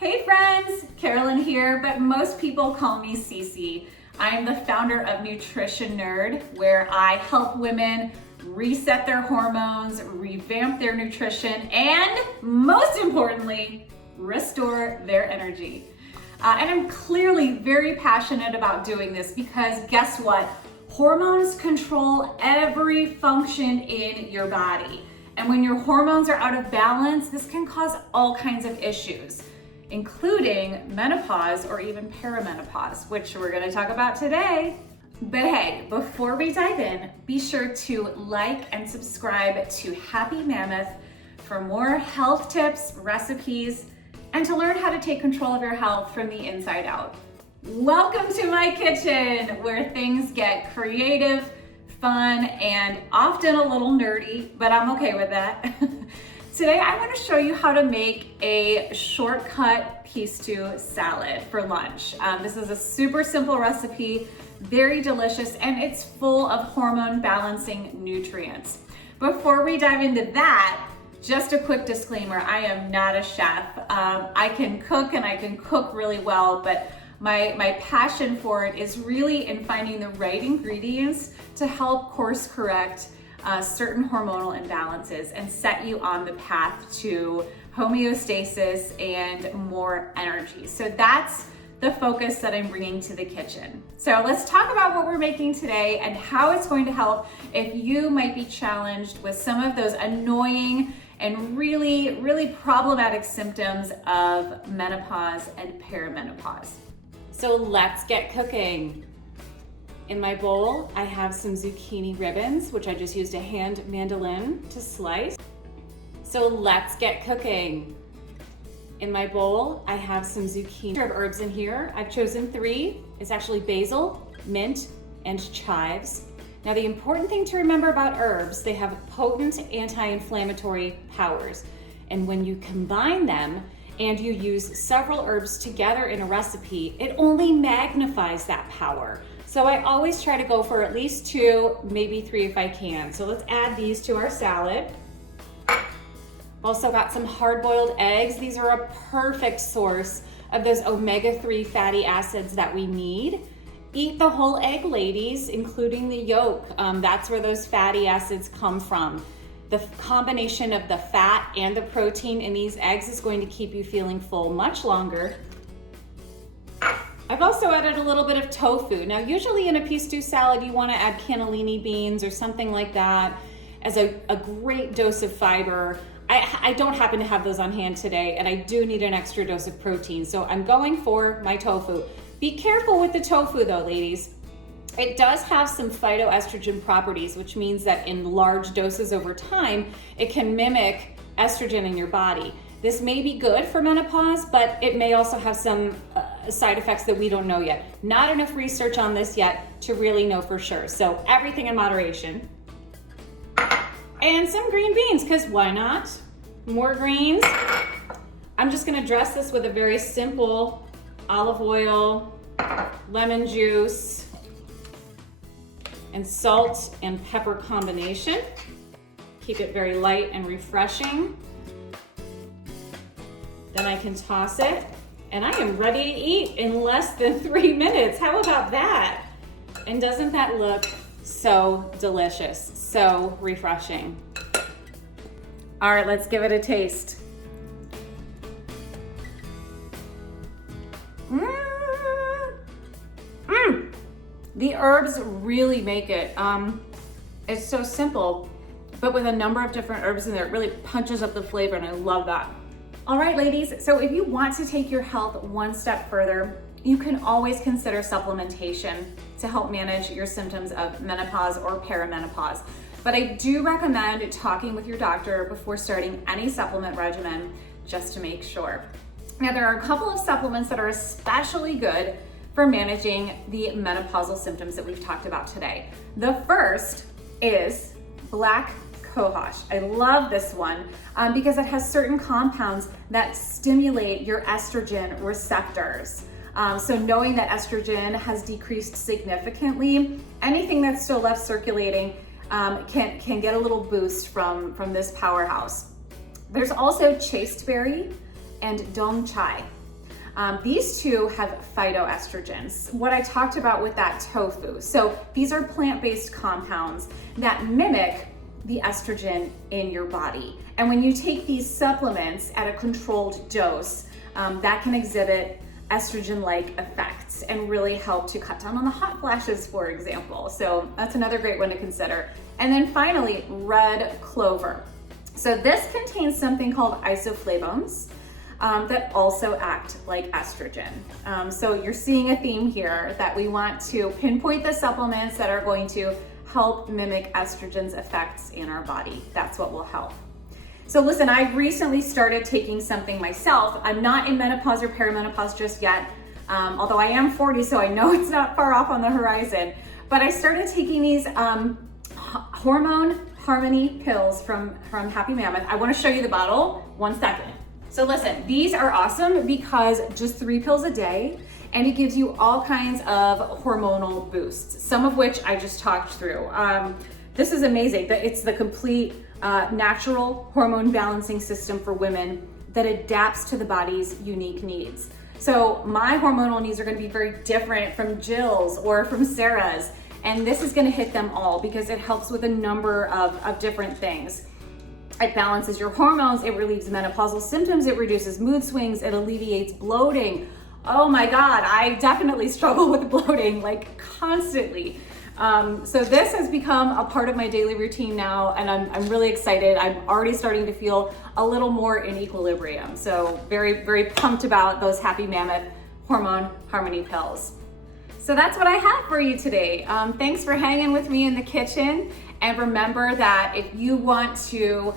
Hey friends, Carolyn here, but most people call me Cece. I am the founder of Nutrition Nerd, where I help women reset their hormones, revamp their nutrition, and most importantly, restore their energy. And I'm clearly very passionate about doing this because guess what? Hormones control every function in your body. And when your hormones are out of balance, this can cause all kinds of issues, including menopause or even perimenopause, which we're gonna talk about today. But hey, before we dive in, be sure to like and subscribe to Happy Mammoth for more health tips, recipes, and to learn how to take control of your health from the inside out. Welcome to my kitchen, where things get creative, fun, and often a little nerdy, but I'm okay with that. Today, I want to show you how to make a shortcut pea stew salad for lunch. This is a super simple recipe, very delicious, and it's full of hormone balancing nutrients. Before we dive into that, just a quick disclaimer, I am not a chef. I can cook and I can cook really well, but my passion for it is really in finding the right ingredients to help course correct certain hormonal imbalances and set you on the path to homeostasis and more energy. So that's the focus that I'm bringing to the kitchen. So let's talk about what we're making today and how it's going to help if you might be challenged with some of those annoying and really problematic symptoms of menopause and perimenopause. So let's get cooking. In my bowl, I have some zucchini ribbons, which I just used a hand mandolin to slice. So let's get cooking. In my bowl, I have some zucchini herbs in here. I've chosen 3. It's actually basil, mint, and chives. Now the important thing to remember about herbs, they have potent anti-inflammatory powers. And when you combine them and you use several herbs together in a recipe, it only magnifies that power. So I always try to go for at least 2, maybe 3 if I can. So let's add these to our salad. Also got some hard-boiled eggs. These are a perfect source of those omega-3 fatty acids that we need. Eat the whole egg, ladies, including the yolk. That's where those fatty acids come from. The combination of the fat and the protein in these eggs is going to keep you feeling full much longer. I've also added a little bit of tofu. Now, usually in a pea stew salad, you want to add cannellini beans or something like that as a great dose of fiber. I don't happen to have those on hand today, and I do need an extra dose of protein, so I'm going for my tofu. Be careful with the tofu though, ladies. It does have some phytoestrogen properties, which means that in large doses over time, it can mimic estrogen in your body. This may be good for menopause, but it may also have some side effects that we don't know yet. Not enough research on this yet to really know for sure. So everything in moderation. And some green beans, because why not? More greens. I'm just gonna dress this with a very simple olive oil, lemon juice, and salt and pepper combination. Keep it very light and refreshing. Then I can toss it, and I am ready to eat in less than 3 minutes. How about that? And doesn't that look so delicious, so refreshing? All right, let's give it a taste. The herbs really make it. It's so simple, but with a number of different herbs in there, it really punches up the flavor, and I love that. All right, ladies, so if you want to take your health one step further, you can always consider supplementation to help manage your symptoms of menopause or perimenopause. But I do recommend talking with your doctor before starting any supplement regimen, just to make sure. Now, there are a couple of supplements that are especially good for managing the menopausal symptoms that we've talked about today. The first is black cohosh. I love this one because it has certain compounds that stimulate your estrogen receptors. So knowing that estrogen has decreased significantly, anything that's still left circulating can get a little boost from this powerhouse. There's also chasteberry and dong chai. These two have phytoestrogens, what I talked about with that tofu. So these are plant-based compounds that mimic the estrogen in your body. And when you take these supplements at a controlled dose, that can exhibit estrogen-like effects and really help to cut down on the hot flashes, for example. So that's another great one to consider. And then finally, red clover. So this contains something called isoflavones that also act like estrogen. So you're seeing a theme here that we want to pinpoint the supplements that are going to help mimic estrogen's effects in our body. That's what will help. So listen, I recently started taking something myself. I'm not in menopause or perimenopause just yet, although I am 40, so I know it's not far off on the horizon. But I started taking these Hormone Harmony pills from Happy Mammoth. I wanna show you the bottle, 1 second. So listen, these are awesome because just 3 pills a day, and it gives you all kinds of hormonal boosts, some of which I just talked through. This is amazing. It's the complete natural hormone balancing system for women that adapts to the body's unique needs. So my hormonal needs are gonna be very different from Jill's or from Sarah's, and this is gonna hit them all because it helps with a number of different things. It balances your hormones, it relieves menopausal symptoms, it reduces mood swings, it alleviates bloating. Oh my God, I definitely struggle with bloating like constantly. So this has become a part of my daily routine now, and I'm really excited. I'm already starting to feel a little more in equilibrium. So very, very pumped about those Happy Mammoth Hormone Harmony pills. So that's what I have for you today. Thanks for hanging with me in the kitchen. And remember that if you want to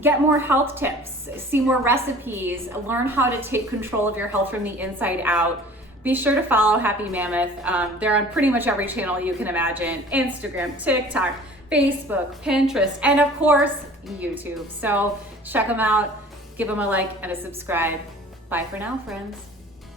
get more health tips, see more recipes, learn how to take control of your health from the inside out, be sure to follow Happy Mammoth. They're on pretty much every channel you can imagine: Instagram, TikTok, Facebook, Pinterest, and of course, YouTube. So check them out, give them a like and a subscribe. Bye for now, friends.